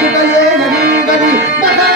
కుటయే నడింగని మహా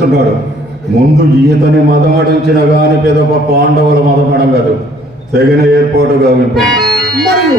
చెప్తున్నాడు ముందు ఈతని మదమడించిన గాని పెద్ద పాండవుల మదమడం కాదు తగిన ఏర్పాటు గావింపు. మరియు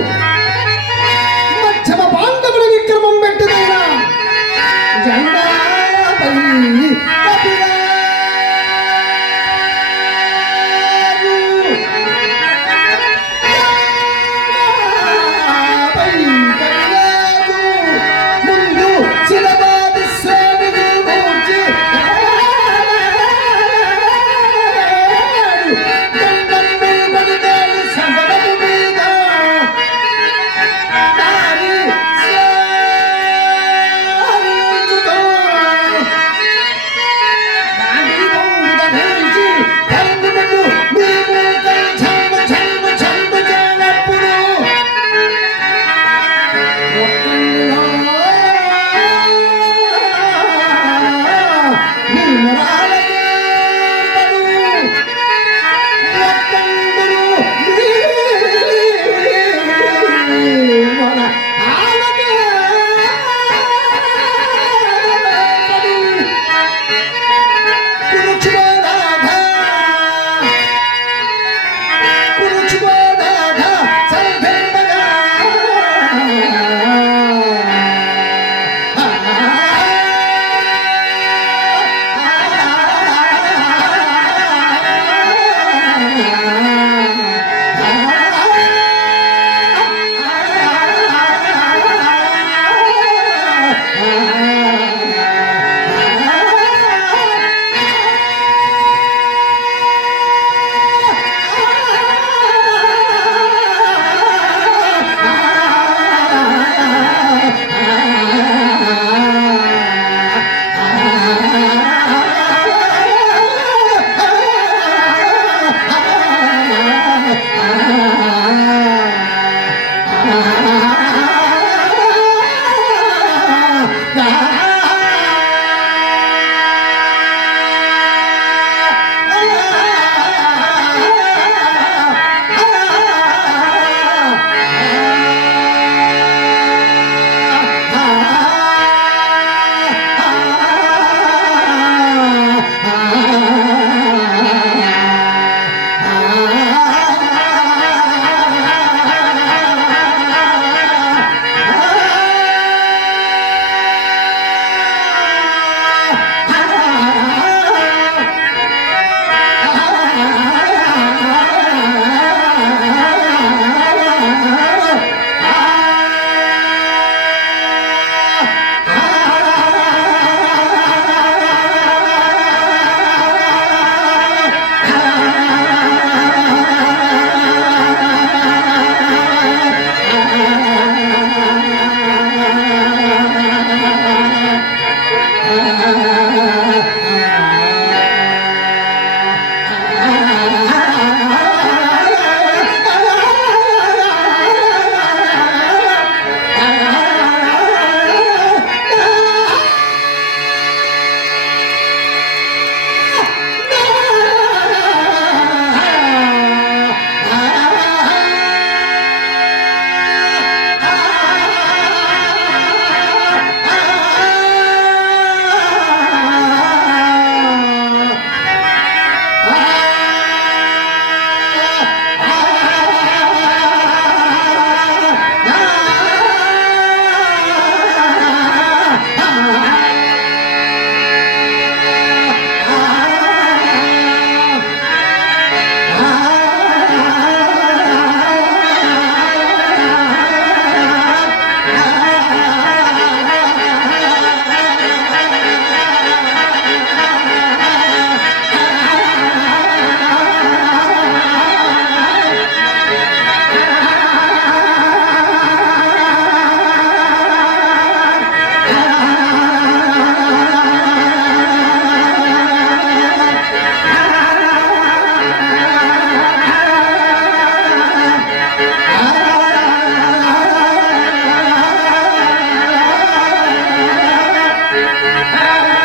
Ah!